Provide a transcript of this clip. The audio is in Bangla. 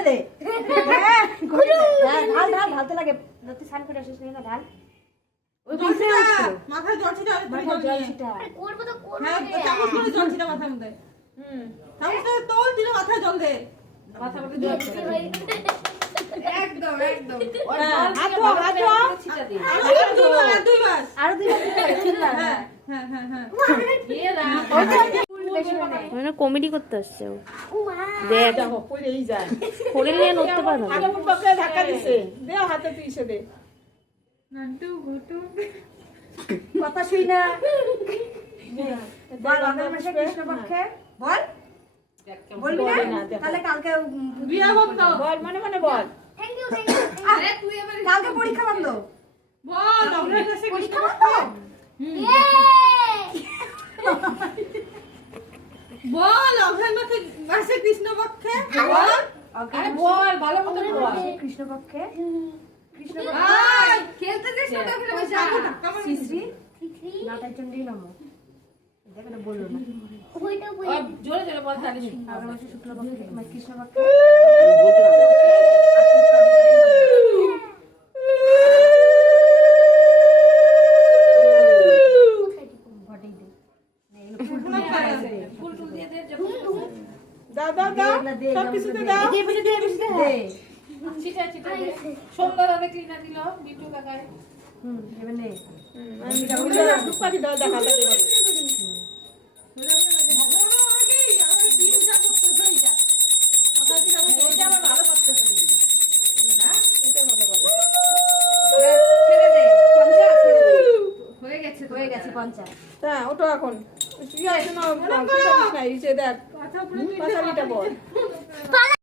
ঢেলে দে। হ্যাঁ, ঢাল ঢাল ঢালতে লাগে। তুই স্নান করে আসিস না, ঢাল। ওই পিছে মাথায় জল ছিটা, মাথায় জল ছিটা। করবো তো করবো। হ্যাঁ, চামচ করে জল ছিটা মাথার মধ্যে। চামচটা তোল, দিলে মাথায় জল দে। মাথার মধ্যে জল ছিটা। একদম একদম। হাঁটো হাঁটো ছিটা দে। আর দুইবার। আর দুইবার তিনবার। হ্যাঁ হ্যাঁ হ্যাঁ হ্যাঁ। মানে কমেডি করতে আসছে ও। ও মা। দেখ দেখো পড়েই যায়। পড়ে নিয়ে নড়তে পারবে না। আগে মুখ পাকড়ে ধাক্কা দিছে। দে হাতে পিছে দে। নান্টু গুটু। কথা শুই না। বল অগ্রহায়ণ মাসে কৃষ্ণপক্ষে বল। বলবি না? তাহলে কালকে বিয়া বন্ধ। বল মনে মনে বল। Thank you thank you. আরে তুই এবার কালকে পরীক্ষা বন্ধ। বল, অগ্রহায়ণ মাসে কৃষ্ণ পরীক্ষা পক্ষ। ইয়ে। বল, অগ্রহায়ণ মাসে কৃষ্ণ পক্ষে। বল। আরে বল ভালো মতো বল। কৃষ্ণপক্ষে আয়, খেলতে দিস না তো ফিরে বসে। শ্রী শ্রী থ্রি নাটাই চন্ডী নম। দেখো না বললো না। ওইটা বই। জোরে জোরে বল তাহলে শুনি। আগে মাসে শুক্লপক্ষে কৃষ্ণপক্ষে। ঘটেই দে। ফুল টুল দিয়ে দে। দাও দাও দাও সব কিছুতে দাও। দে পিছে দে পিছে দে। চিটা চিটা দে। সুন্দর হবে ক্লিনা দিল বিটু কাকায়। এবার নে। আমি দাও দুপাটি দাও দেখা লাগে। হয়ে গেছে পঞ্চাশ। হ্যাঁ ওটা এখন দেখ পাঁচালিটা বল।